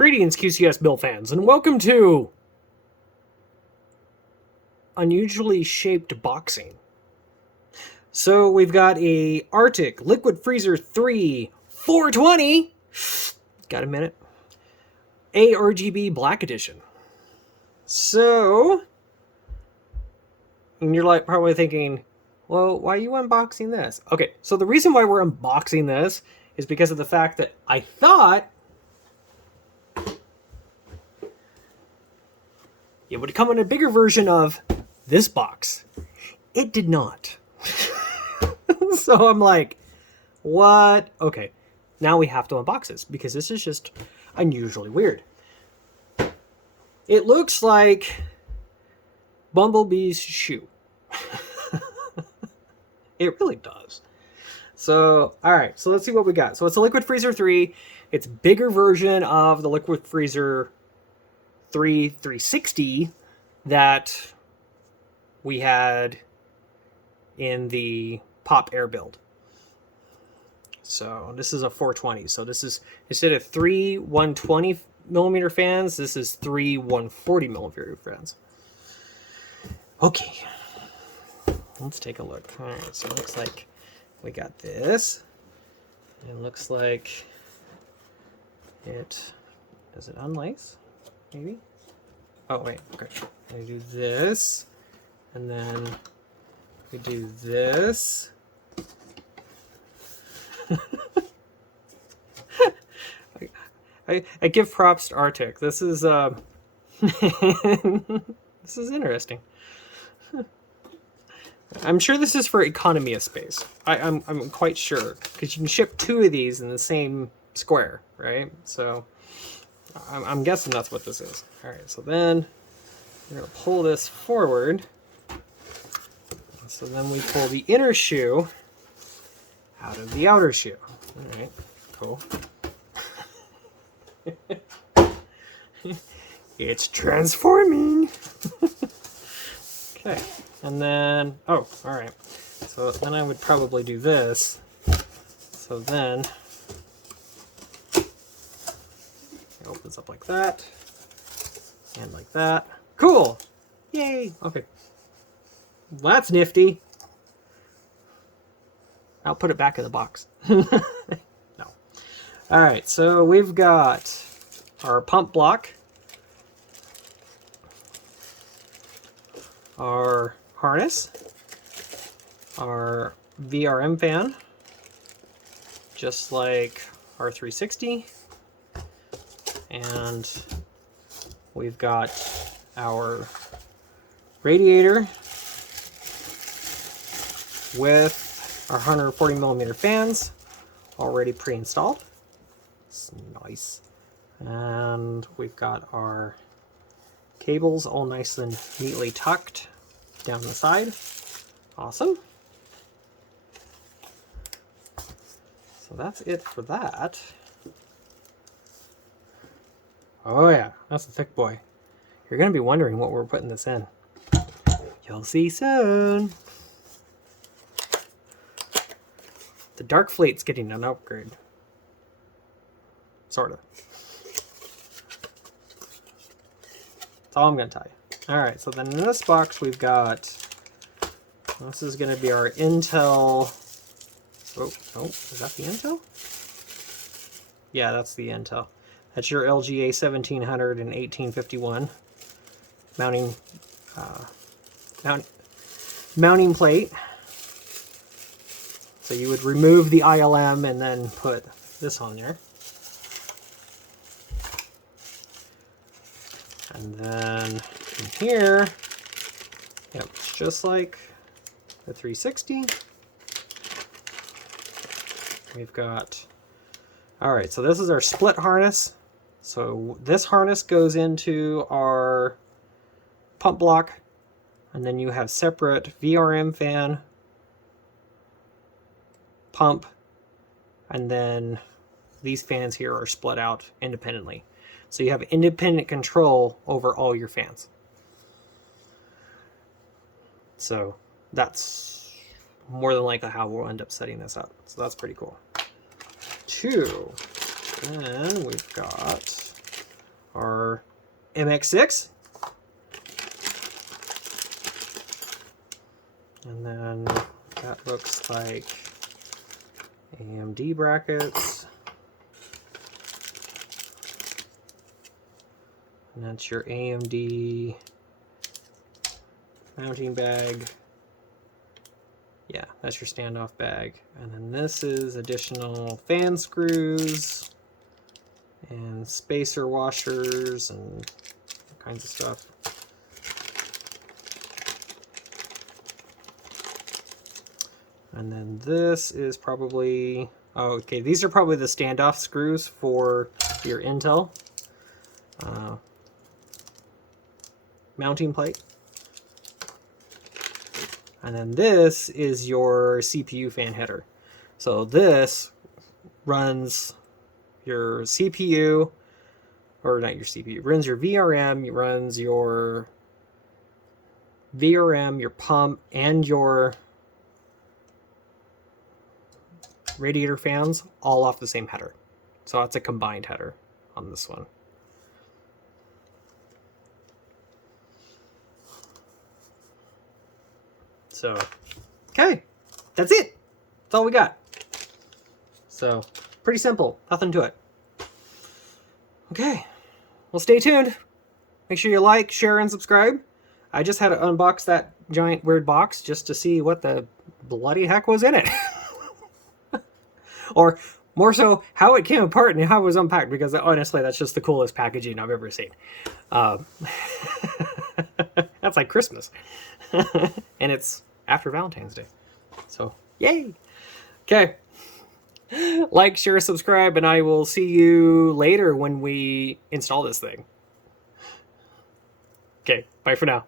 Greetings, QCS Bill fans, and welcome to Unusually Shaped Boxing. So we've got a Arctic Liquid Freezer 3 420. Got a minute? A-RGB Black Edition. So, and you're like probably thinking, well, why are you unboxing this? Okay, so the reason why we're unboxing this is because of the fact that I thought it would come in a bigger version of this box. It did not. So I'm like, what? Okay, now we have to unbox this because this is just unusually weird. It looks like Bumblebee's shoe. It really does. So, all right, so let's see what we got. So it's a Liquid Freezer 3. It's a bigger version of the Liquid Freezer 3 360 that we had in the Pop Air build. So this is a 420. So this is, instead of 3 120 millimeter fans, this is 3 140 millimeter fans. Okay, let's take a look. All right, so it looks like we got this. It looks like it, does it unlace? Maybe? Oh, wait, okay. I do this, and then we do this. I give props to Arctic. This is this is interesting. I'm sure this is for economy of space. I'm quite sure, because you can ship 2 of these in the same square, right? So I'm guessing that's what this is. All right, so then we're gonna pull this forward. So then we pull the inner shoe out of the outer shoe. All right, cool. It's transforming. Okay, and then, oh, all right. So then I would probably do this. So then it opens up like that, and like that. Cool! Yay! Okay. Well, that's nifty. I'll put it back in the box. No. Alright, so we've got our pump block, our harness, our VRM fan, just like our 360, and we've got our radiator with our 140 millimeter fans already pre-installed. It's nice. And we've got our cables all nice and neatly tucked down the side. Awesome. So that's it for that. Oh yeah, that's a thick boy. You're going to be wondering what we're putting this in. You'll see soon. The Dark Fleet's getting an upgrade. Sort of. That's all I'm going to tell you. Alright, so then in this box we've got, this is going to be our Intel. Oh, is that the Intel? Yeah, that's the Intel. That's your LGA 1700 and 1851 mounting plate. So you would remove the ILM and then put this on there. And then in here, yep, it's just like the 360. We've got, all right, so this is our split harness. So this harness goes into our pump block, and then you have separate VRM fan, pump, and then these fans here are split out independently. So you have independent control over all your fans. So that's more than likely how we'll end up setting this up. So that's pretty cool. 2. Then we've got MX6. And then that looks like AMD brackets. And that's your AMD mounting bag. Yeah, that's your standoff bag. And then this is additional fan screws and spacer washers and all kinds of stuff. And then this is probably, oh, okay, these are probably the standoff screws for your Intel mounting plate. And then this is your CPU fan header. So this runs your CPU, or not your CPU, runs your VRM, runs your pump, and your radiator fans all off the same header. So it's a combined header on this one. So, okay, that's it. That's all we got. So, pretty simple, nothing to it. Okay, well, stay tuned. Make sure you like, share, and subscribe. I just had to unbox that giant weird box just to see what the bloody heck was in it. Or more so, how it came apart and how it was unpacked, because honestly, that's just the coolest packaging I've ever seen. That's like Christmas. And it's after Valentine's Day. So, yay! Okay. Like, share, subscribe, and I will see you later when we install this thing. Okay, bye for now.